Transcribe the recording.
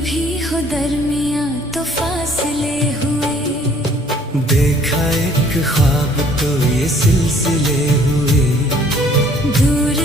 भी हो दरमिया तो फासले हुए। देखा एक ख्वाब तो ये सिलसिले हुए। दूर